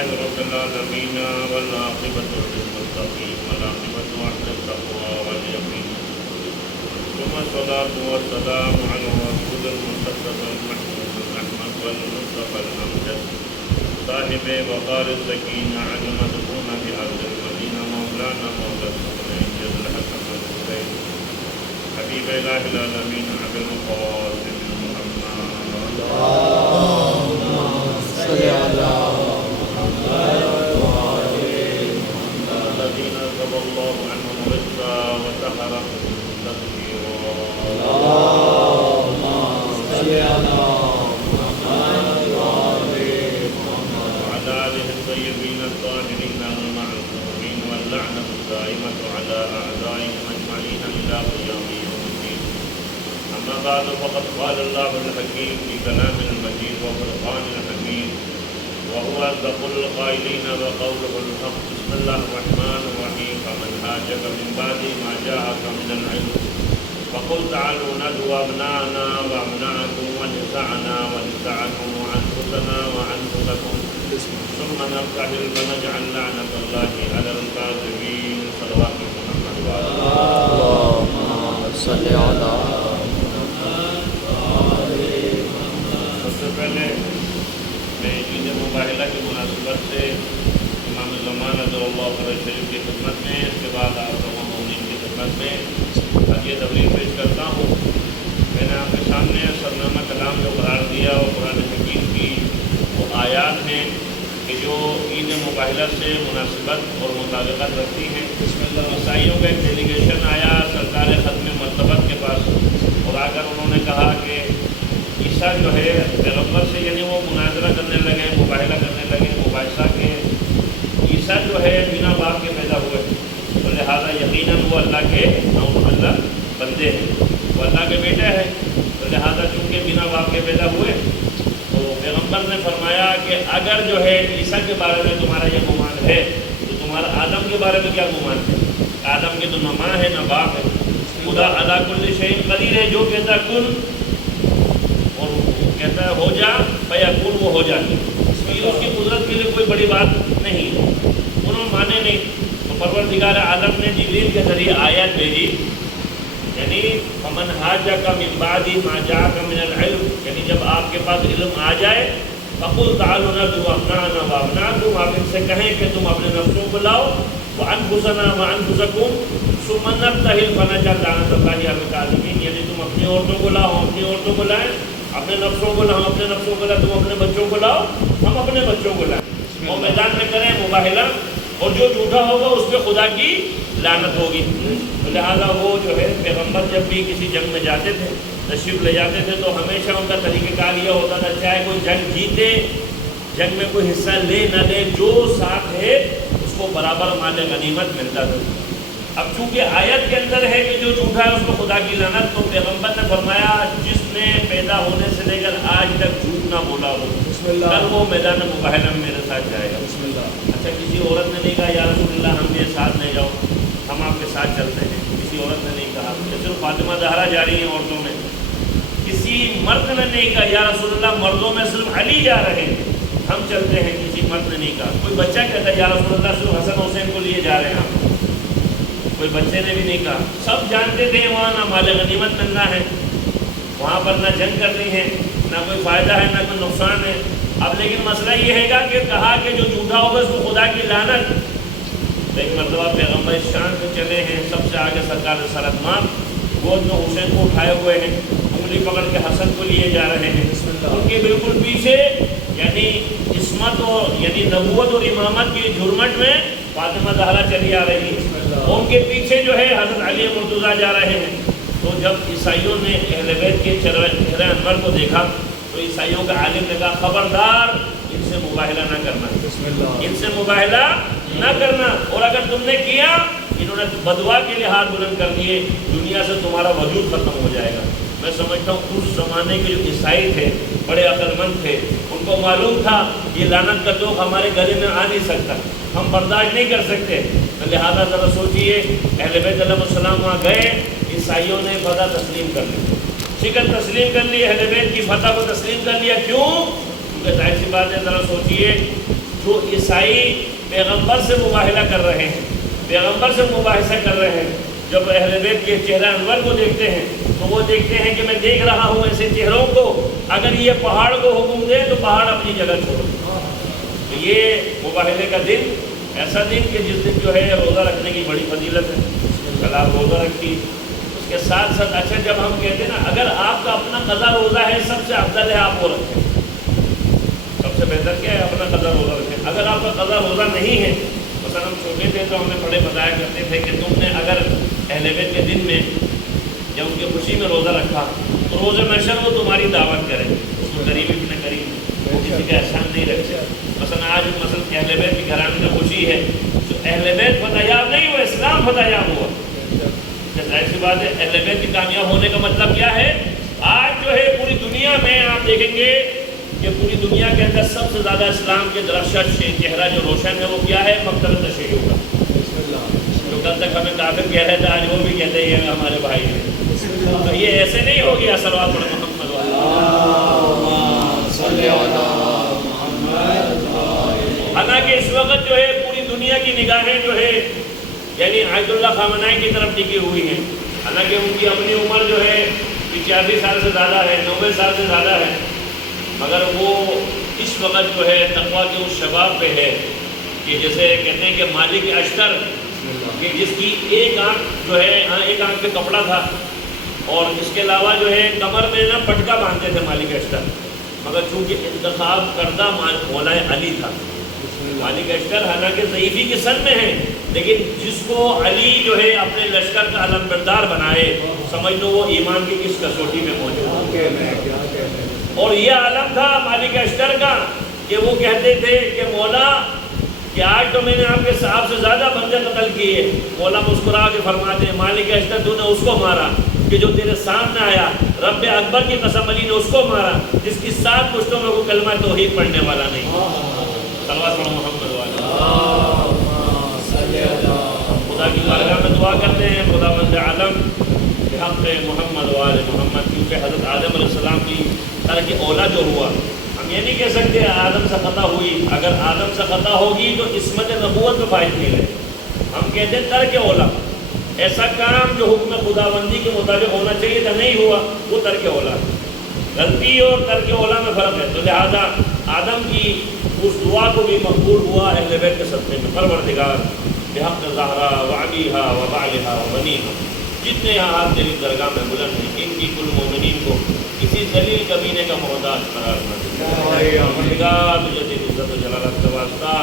لله رب العالمين والعاقبة للمتقين والعاقبة أهل التقوى واليقين ثم الصلاة والسلام على الرسول المصطفى المحمود الأحمد والمصطفى الأمجد صاحب وقار السكينة على مدفون بأرض المدينة مولانا مولى الحسنين جل الحسن الحسين حبيب إله العالمين أبي القاسم محمد اللهم صل على الذين أذهب الله عنهم الرزق وسخرهم تسخيرا اللهم صل على محمد وعلى وعلى آله الطيبين الطاهرين المعصومين واللعنة الدائمة على أعدائهم أجمعين إلى قيام يوم الدين أما بعد فقد قال الله الحكيم في كلام المجيد وفرقان الحميد وهو أصدق القائلين وقوله الحق بسم الله الرحمن الرحيم فمن هاجك من بعد ما جاءك من العلم فقل تعالوا ندعو أبناءنا وأبناءكم ونساءنا ونساءكم وأنفسنا وأنفسكم ثم نبتهل فنجعل لعنة الله على الكاذبين صلوات محمد وعلى اللهم صل على سب سے پہلے میں عید مباہلہ کی مناسبت سے امام زمان رضی اللہ عنہ شریف کی خدمت میں اس کے بعد آپ تمام مومنین کی خدمت میں حدیہ تبلیغ پیش کرتا ہوں. میں نے آپ کے سامنے سرنامہ کلام جو قرار دیا وہ قرآن حکیم کی وہ آیات ہیں کہ جو عید مباہلہ سے مناسبت اور مطابقت رکھتی ہیں. عیسائیوں کا ایک ڈیلیگیشن آیا سرکار ختم مرتبت کے پاس اور آ کر انہوں نے کہا کہ عیسیٰ جو ہے پیغمبر سے یعنی وہ مناظرہ کرنے لگے مباہلہ کرنے لگے مباحثہ کے عیسیٰ جو ہے بنا باپ کے پیدا ہوئے تو لہٰذا یقیناً وہ اللہ کے اللہ بندے ہیں وہ اللہ کے بیٹے ہیں تو لہٰذا چونکہ بنا باپ کے پیدا ہوئے تو پیغمبر نے فرمایا کہ اگر جو ہے عیسیٰ کے بارے میں تمہارا یہ گمان ہے تو تمہارا آدم کے بارے میں کیا گمان ہے؟ آدم کے تو نہ ماں ہے نہ باپ ہے. خدا علی کل شیء قدیر ہے جو کہتا ہے کن اور کہتا ہے ہو جا فیکون وہ ہو جاتی ہے. اس کی قدرت کے لیے کوئی بڑی بات نہیں ہے. انہوں نے مانے نہیں تو پروردگار عالم نے جبریل کے ذریعے آیت بھیجی یعنی فمن حاجک من بعد ما جاءک من العلم یعنی جب آپ کے پاس علم آ جائے فقل تعالوا ندعو ابناءنا وابناءکم آپ ان سے کہیں کہ تم اپنے نفسوں کو لاؤ وانفسنا وانفسکم ثم نبتهل فنجعل لعنة الله على الكاذبين یعنی تم اپنی عورتوں کو لاؤ ہم اپنی عورتوں کو لائیں اپنے نفسوں کو لاؤ اپنے نفسوں کو لائیں تم اپنے بچوں کو لاؤ ہم اپنے بچوں کو لائیں اور میدان میں کریں مباہلہ اور جو جھوٹا ہوگا اس پہ خدا کی لعنت ہوگی. لہٰذا وہ جو ہے پیغمبر جب بھی کسی جنگ میں جاتے تھے تشریف لے جاتے تھے تو ہمیشہ ان کا طریقہ کار یہ ہوتا تھا چاہے کوئی جنگ جیتے جنگ میں کوئی حصہ لے نہ لے جو ساتھ ہے اس کو برابر مال غنیمت ملتا تھا. اب چونکہ آیت کے اندر ہے کہ جو جھوٹا ہے اس کو خدا کی لعنت تو پیغمبر نے فرمایا جس نے پیدا ہونے سے لے کر آج تک جھوٹ نہ بولا ہو کل وہ میدان مباہلہ میں میرے ساتھ جائے گا. اچھا کسی عورت نے نہیں کہا یا رسول اللہ ہم میرے ساتھ نہیں جاؤ ہم آپ کے ساتھ چلتے ہیں. کسی عورت نے نہیں کہا صرف فاطمہ زہرا جا رہی ہیں عورتوں میں. کسی مرد نے نہیں کہا یا رسول اللہ مردوں میں صرف علی جا رہے ہیں ہم چلتے ہیں. کسی مرد نے نہیں کہا. کوئی بچہ کہتا ہے یا رسول اللہ صرف حسن حسین کو لیے جا رہے ہیں ہم. کوئی بچے نے بھی نہیں کہا. سب جانتے تھے وہاں نہ مال غنیمت ملنا ہے وہاں پر نہ جنگ کرنی ہے نہ کوئی فائدہ ہے نہ کوئی نقصان ہے. اب لیکن مسئلہ یہ ہے گا کہ کہا کہ جو جھوٹا ہوگا اس کو خدا کی لعنت. ایک مرتبہ پیغمبر شان سے چلے ہیں سب سے آگے سرکار سرتمان گود میں حسین کو اٹھائے ہوئے ہیں انگلی پکڑ کے حسن کو لیے جا رہے ہیں. ان کے بالکل پیچھے یعنی عصمت اور یعنی نبوت اور امامت کی جھرمٹ میں فاطمہ زہرا چلی آ رہی ہے. ان کے پیچھے جو ہے حضرت علی مرتضیٰ جا رہے ہیں. تو جب عیسائیوں نے اہل بیت کے چہرہ انور کو دیکھا تو عیسائیوں کا عالم نے کہا خبردار ان سے مباہلہ نہ کرنا ان سے مباہلہ نہ کرنا اور اگر تم نے کیا انہوں نے بدوا کے لیے ہاتھ بلند کر دیے دنیا سے تمہارا وجود ختم ہو جائے گا. میں سمجھتا ہوں اس زمانے کے جو عیسائی تھے بڑے عقل مند تھے ان کو معلوم تھا یہ لعنت کا توق ہمارے گلے میں آ نہیں سکتا ہم برداشت نہیں کر سکتے. لہٰذا ذرا سوچیے اہل بیت علیہ السلام وہاں گئے عیسائیوں نے فتح تسلیم کر لی شکل تسلیم کر لی اہل بیت کی فتح کو تسلیم کر لیا. کیوں؟ کیونکہ ظاہر سی بات ہے ذرا سوچیے جو عیسائی پیغمبر سے مباہلہ کر رہے ہیں، پیغمبر سے مباحثہ کر رہے ہیں، جب اہل بیت کے چہرہ انور کو دیکھتے ہیں تو وہ دیکھتے ہیں کہ میں دیکھ رہا ہوں ایسے چہروں کو، اگر یہ پہاڑ کو حکم دے تو پہاڑ اپنی جگہ چھوڑو۔ تو یہ مباہلے کا دن ایسا دن کہ جس دن جو ہے روزہ رکھنے کی بڑی فضیلت ہے، کل آپ روزہ رکھی، اس کے ساتھ ساتھ اچھا جب ہم کہتے ہیں نا اگر آپ کا اپنا قضا روزہ ہے سب سے افضل ہے آپ وہ رکھیں، سب سے بہتر کیا ہے اپنا قضا روزہ رکھیں۔ اگر آپ کا قضا روزہ نہیں ہے، مثلا ہم چھوٹے تھے تو ہمیں بڑے بتایا کرتے تھے کہ تم نے اگر اہل بیت کے دن میں یا ان کی خوشی میں روزہ رکھا تو روز محشر وہ تمہاری دعوت کرے، اس میں غریب ابن قریب وہ کسی کا احسان نہیں رکھتے۔ مثلا آج مثلا اہل بیت کی گھرانے میں خوشی ہے تو اہل بیت فتح یاب نہیں ہوا، اسلام فتح یاب ہوا۔ ظاہر سی بات ہے اہل بیت کی کامیاب ہونے کا مطلب کیا ہے؟ آج جو ہے پوری دنیا میں آپ دیکھیں گے کہ پوری دنیا کے اندر سب سے زیادہ اسلام کے درخشش چہرہ جو روشن ہے وہ کیا ہے؟ مکتبۃ تشیع کا، جو کل تک ہمیں کافر کہہ رہے تھے آج وہ بھی کہتے ہیں ہمارے بھائی ہیں۔ تو یہ ایسے نہیں ہو گیا صلوات پڑھ محمد حالانکہ اس وقت جو ہے پوری دنیا کی نگاہیں جو ہے یعنی آیت اللہ خامنہئی کی طرف ٹکی ہوئی ہیں، حالانکہ ان کی اپنی عمر جو ہے 85 سال سے زیادہ ہے، 90 سال سے زیادہ ہے، مگر وہ اس وقت جو ہے تقویٰ کے اس شباب پہ ہے کہ جیسے کہتے ہیں کہ مالک اشتر کہ جس کی ایک آنکھ جو ہے ایک آنکھ پہ کپڑا تھا اور اس کے علاوہ جو ہے کمر میں نا پٹکا باندھتے تھے مالک اشتر، مگر چونکہ انتخاب کردہ مولا علی تھا۔ مالک اشتر حالانکہ ضعیفی کے سن میں ہے لیکن جس کو علی جو ہے اپنے لشکر کا علم بردار بنائے، سمجھ لو وہ ایمان کی کس کسوٹی میں موجود ہے۔ اور یہ عالم تھا مالک اشتر کا کہ وہ کہتے تھے کہ مولا کہ آج تو میں نے آپ کے صاحب سے زیادہ بندے قتل کیے۔ مولا مسکرا کے فرماتے ہیں مالک اشتر تو نے اس کو مارا کہ جو تیرے سامنے آیا، رب اکبر کی قسم علی نے اس کو مارا جس کی 7 پشتوں میں وہ کلمہ توحید پڑھنے والا نہیں۔ صلوات پڑھو محمد خدا کی بارگاہ میں دعا کرتے ہیں خداوند عالم حق محمد وآل محمد، کیونکہ حضرت آدم علیہ السلام کی طرح کی اولاد جو ہوا، ہم یہ نہیں کہہ سکتے آدم سے خطا ہوئی، اگر آدم سے خطا ہوگی تو عصمت نبوت میں فائد نہیں ہے، ہم کہتے ہیں ترک اولا، ایسا کام جو حکم خداوندی کے مطابق ہونا چاہیے تھا نہیں ہوا، وہ ترک اولا، غلطی اور ترک اولا میں فرق ہے۔ تو لہذا آدم کی اس دعا کو بھی مقبول ہوا اہل بیت کے صدقے میں۔ پروردگار بحق زہرا وعلیہا وبعلہا وبنیہا، جتنے یہاں ہاتھ تیری درگاہ میں بلند ہیں ان کی کل مومنین کو کسی ذلیل کمینے کا محتاج قرار نہ دے۔ پروردگار تجھے تیری عزت و جلالت کا واسطہ